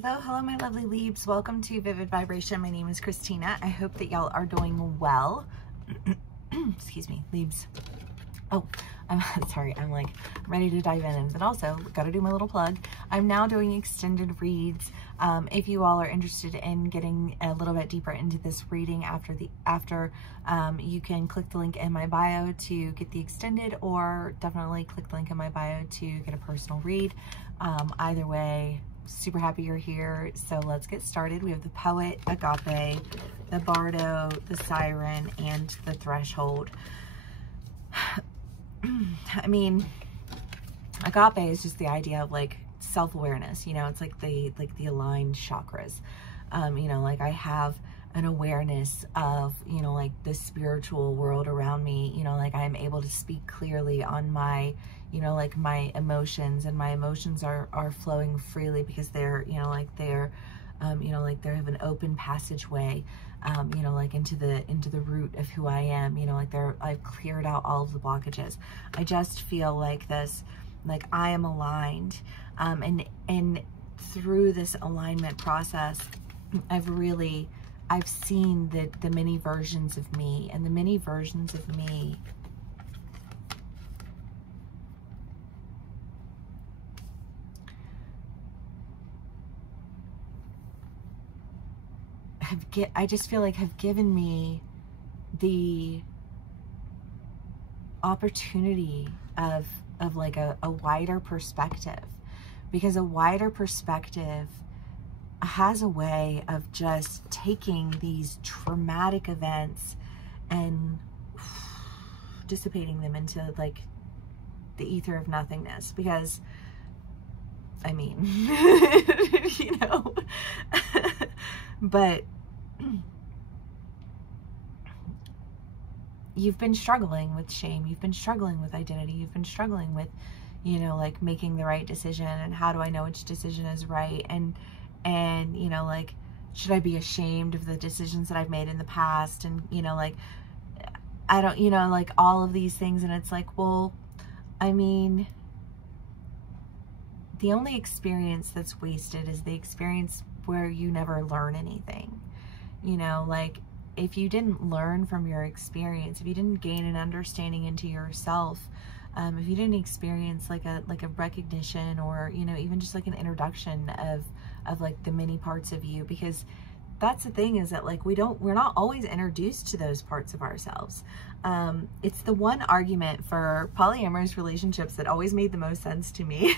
Hello, my lovely Libs. Welcome to Vivid Vibration. My name is Christina. I hope that y'all are doing well. Excuse me, Libs. Oh, I'm sorry. I'm like ready to dive in, and also got to do my little plug. I'm now doing extended reads. If you all are interested in getting a little bit deeper into this reading after you can click the link in my bio to get the extended, or definitely click the link in my bio to get a personal read. Either way, super happy you're here. So let's get started. We have the Poet, Agape, the Bardo, the Siren, and the Threshold. I mean, Agape is just the idea of like self-awareness, you know. It's like the aligned chakras. You know, like I have an awareness of, you know, like the spiritual world around me, you know, like I'm able to speak clearly on my, you know, like my emotions, and my emotions are flowing freely because they're, you know, like they're, you know, like they have an open passageway, you know, like into the root of who I am, you know, like I've cleared out all of the blockages. I just feel like this, like I am aligned, and through this alignment process, I've seen the many versions of me, and the many versions of me I just feel like have given me the opportunity of like a wider perspective, because a wider perspective has a way of just taking these traumatic events and dissipating them into like the ether of nothingness. Because I mean, you know, but you've been struggling with shame, you've been struggling with identity, you've been struggling with, you know, like making the right decision, and how do I know which decision is right, and you know, like, should I be ashamed of the decisions that I've made in the past, and, you know, like, I don't, you know, like all of these things. And it's like, well, I mean, the only experience that's wasted is the experience where you never learn anything. You know, like if you didn't learn from your experience, if you didn't gain an understanding into yourself, if you didn't experience like a recognition, or, you know, even just like an introduction of like the many parts of you, because that's the thing, is that like we're not always introduced to those parts of ourselves. It's the one argument for polyamorous relationships that always made the most sense to me.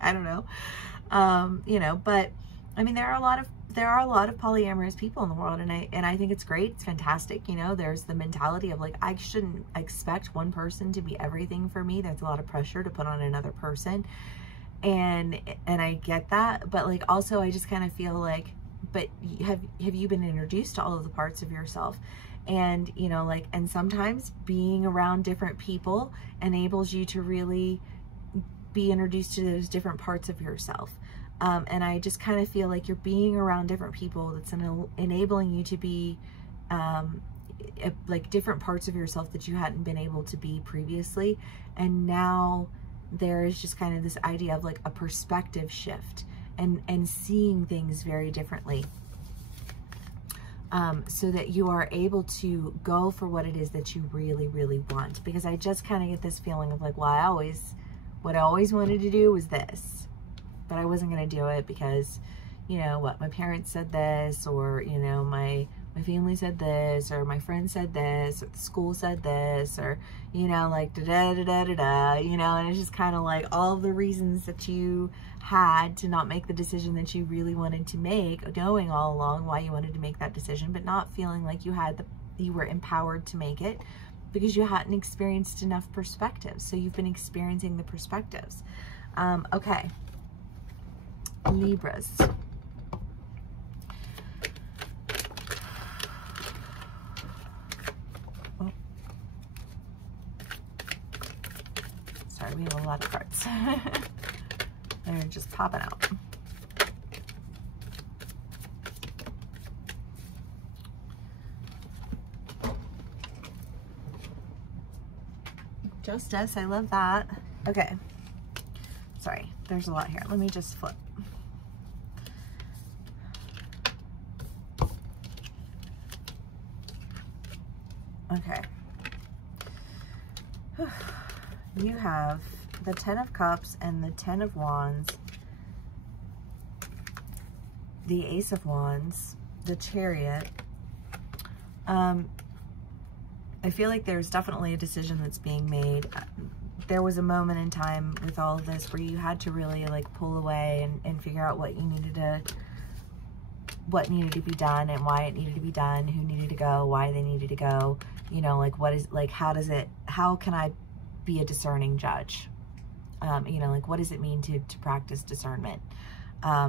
I don't know. You know, but I mean, there are a lot of polyamorous people in the world, and I think it's great. It's fantastic. You know, there's the mentality of like, I shouldn't expect one person to be everything for me. There's a lot of pressure to put on another person. And I get that, but like also I just kind of feel like, but have you been introduced to all of the parts of yourself? And, you know, like, and sometimes being around different people enables you to really be introduced to those different parts of yourself. And I just kind of feel like you're being around different people that's enabling you to be like different parts of yourself that you hadn't been able to be previously. And now there is just kind of this idea of like a perspective shift, and seeing things very differently, so that you are able to go for what it is that you really, really want. Because I just kind of get this feeling of like, well, what I always wanted to do was this, but I wasn't going to do it because, you know, what my parents said this, or, you know, my family said this, or my friend said this, or the school said this, or, you know, like da-da-da-da-da-da, you know. And it's just kind of like all of the reasons that you had to not make the decision that you really wanted to make, knowing all along why you wanted to make that decision, but not feeling like you were empowered to make it, because you hadn't experienced enough perspectives. So you've been experiencing the perspectives. Okay. Libras. Oh. Sorry, we have a lot of cards. They're just popping out. Justice, I love that. Okay. Sorry, there's a lot here. Let me just flip. Okay. You have the 10 of Cups and the 10 of Wands, the Ace of Wands, the Chariot. I feel like there's definitely a decision that's being made. There was a moment in time with all of this where you had to really like pull away and figure out what needed to be done and why it needed to be done, who needed to go, why they needed to go, you know, like how can I be a discerning judge? You know, like what does it mean to practice discernment?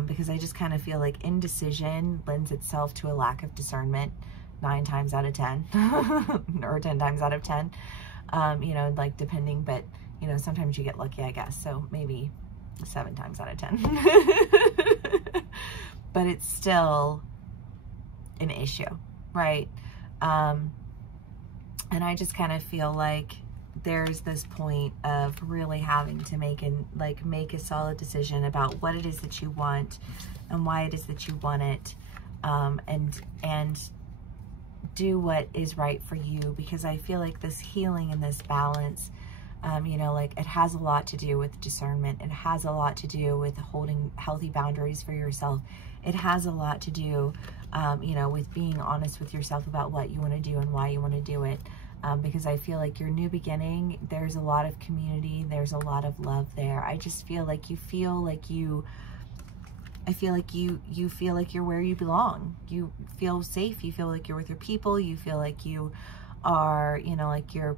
Because I just kind of feel like indecision lends itself to a lack of discernment 9 times out of 10 or 10 times out of 10, you know, like depending, but you know, sometimes you get lucky, I guess. So maybe 7 times out of 10, but it's still an issue, right? And I just kind of feel like there's this point of really having to make a solid decision about what it is that you want and why it is that you want it, and do what is right for you, because I feel like this healing and this balance, you know, like it has a lot to do with discernment. It has a lot to do with holding healthy boundaries for yourself. It has a lot to do, you know, with being honest with yourself about what you want to do and why you want to do it. Because I feel like your new beginning, there's a lot of community, there's a lot of love there. I just feel like you feel like you feel like you're where you belong. You feel safe. You feel like you're with your people. You feel like you are, you know, like you're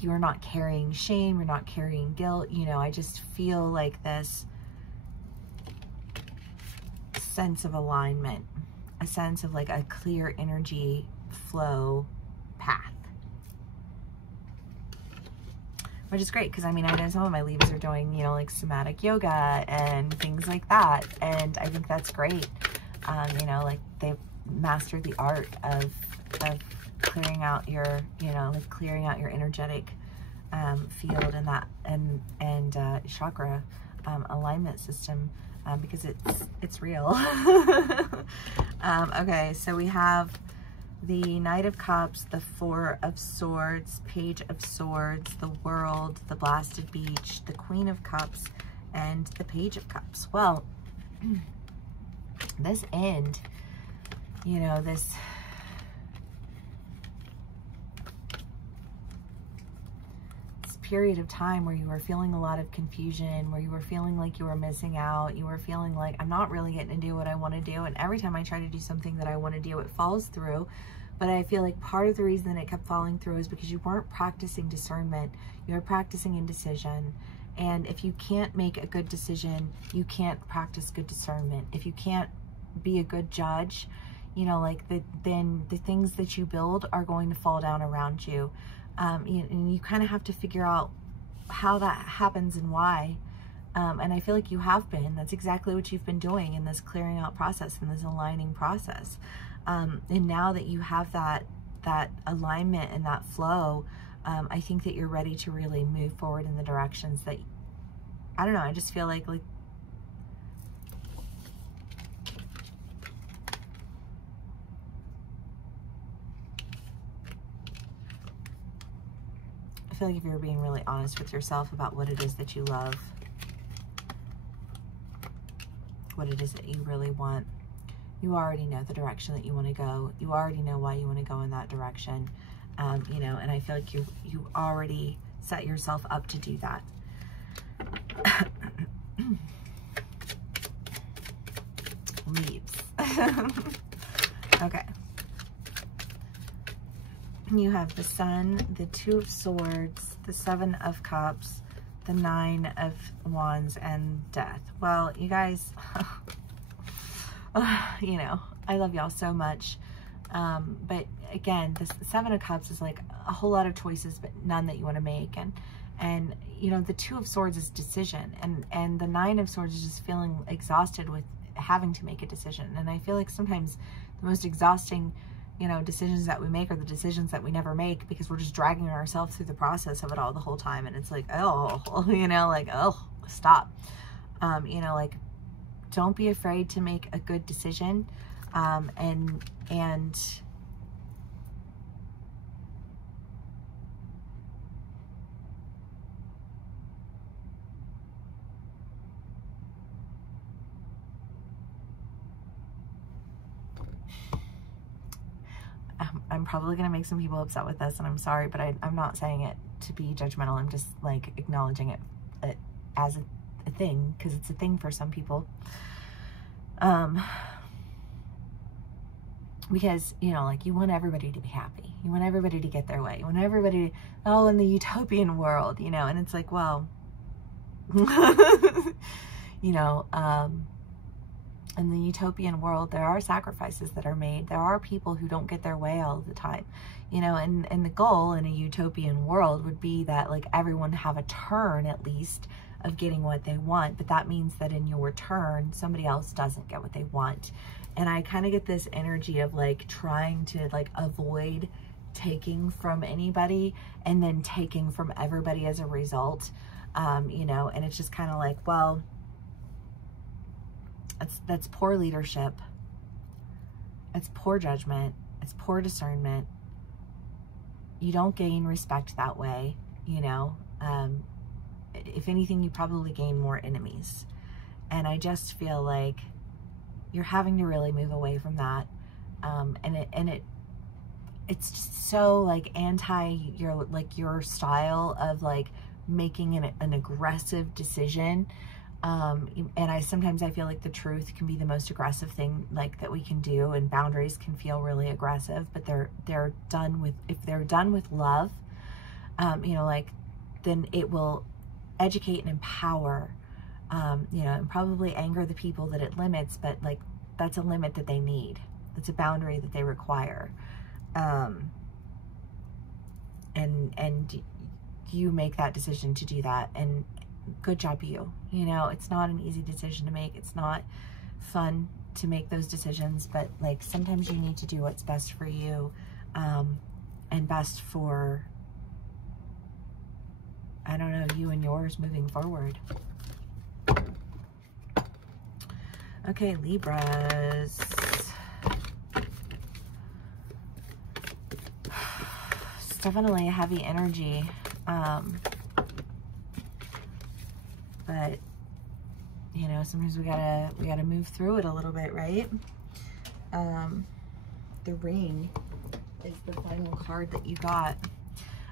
not carrying shame. You're not carrying guilt. You know, I just feel like this sense of alignment, a sense of like a clear energy flow path. Which is great, because I mean, I know some of my Libras are doing, you know, like somatic yoga and things like that, and I think that's great. You know, like they've mastered the art of clearing out your, you know, like clearing out your energetic field and that and chakra alignment system, because it's real. Okay, so we have the Knight of Cups, the 4 of Swords, Page of Swords, the World, the Blasted Beach, the Queen of Cups, and the Page of Cups. Well, this end, you know, this period of time where you were feeling a lot of confusion, where you were feeling like you were missing out, you were feeling like I'm not really getting to do what I want to do, and every time I try to do something that I want to do, it falls through. But I feel like part of the reason it kept falling through is because you weren't practicing discernment. You were practicing indecision. And if you can't make a good decision, you can't practice good discernment. If you can't be a good judge, you know, like then the things that you build are going to fall down around you. And you kind of have to figure out how that happens and why. And I feel like you have been. That's exactly what you've been doing in this clearing out process, in this aligning process. And now that you have that alignment and that flow, I think that you're ready to really move forward in the directions that, I don't know, I just feel like if you're being really honest with yourself about what it is that you love, what it is that you really want, you already know the direction that you want to go. You already know why you want to go in that direction. You know, and I feel like you already set yourself up to do that. Leaves. Okay. You have the Sun, the 2 of Swords, the 7 of Cups, the 9 of Wands, and Death. Well, you guys, you know, I love y'all so much. But again, this 7 of Cups is like a whole lot of choices, but none that you want to make. And you know, the 2 of Swords is decision, and the 9 of Swords is just feeling exhausted with having to make a decision. And I feel like sometimes the most exhausting, you know, decisions that we make are the decisions that we never make, because we're just dragging ourselves through the process of it all the whole time. And it's like, oh, you know, like, oh, stop. You know, like, don't be afraid to make a good decision. And I'm probably going to make some people upset with this, and I'm sorry, but I'm not saying it to be judgmental. I'm just like acknowledging it as a thing, because it's a thing for some people. Because, you know, like, you want everybody to be happy. You want everybody to get their way. You want everybody to, oh, in the utopian world, you know, and it's like, well, you know, in the utopian world, there are sacrifices that are made. There are people who don't get their way all the time, you know, and the goal in a utopian world would be that, like, everyone have a turn at least of getting what they want. But that means that in your turn, somebody else doesn't get what they want. And I kind of get this energy of like trying to like avoid taking from anybody and then taking from everybody as a result, you know, and it's just kind of like, well, that's poor leadership. It's poor judgment. It's poor discernment. You don't gain respect that way, you know. If anything, you probably gain more enemies. And I just feel like you're having to really move away from that. It's just so like anti your style of like making an aggressive decision. And sometimes I feel like the truth can be the most aggressive thing like that we can do, and boundaries can feel really aggressive, but they're done with, if they're done with love, you know, like, then it will educate and empower, you know, and probably anger the people that it limits, but like, that's a limit that they need. It's a boundary that they require. And you make that decision to do that, and good job you. You know, it's not an easy decision to make. It's not fun to make those decisions, but like, sometimes you need to do what's best for you, and best for, I don't know, you and yours moving forward. Okay, Libras. It's definitely a heavy energy. But you know, sometimes we gotta move through it a little bit, right? The Ring is the final card that you got.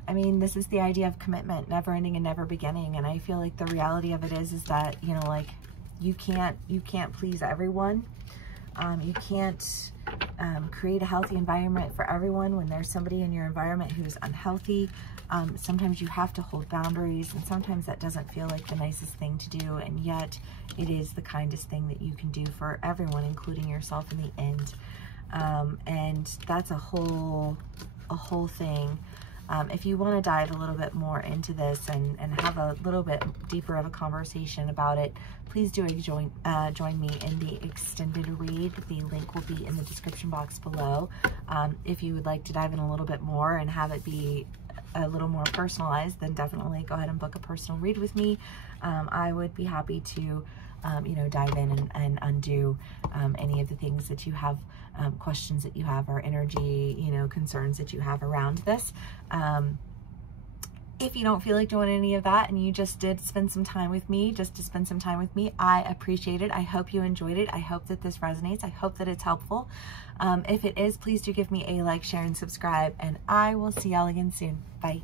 I mean, this is the idea of commitment, never ending and never beginning. And I feel like the reality of it is that, you know, like, you can't please everyone. You can't create a healthy environment for everyone when there's somebody in your environment who's unhealthy. Sometimes you have to hold boundaries, and sometimes that doesn't feel like the nicest thing to do, and yet it is the kindest thing that you can do for everyone, including yourself in the end. And that's a whole thing. If you want to dive a little bit more into this and have a little bit deeper of a conversation about it, please do join me in the extended read. The link will be in the description box below. If you would like to dive in a little bit more and have it be a little more personalized, then definitely go ahead and book a personal read with me. I would be happy to you know, dive in and undo any of the things that you have, questions that you have, or energy, you know, concerns that you have around this. If you don't feel like doing any of that, and you just did spend some time with me, just to spend some time with me, I appreciate it. I hope you enjoyed it. I hope that this resonates. I hope that it's helpful. If it is, please do give me a like, share, and subscribe, and I will see y'all again soon. Bye.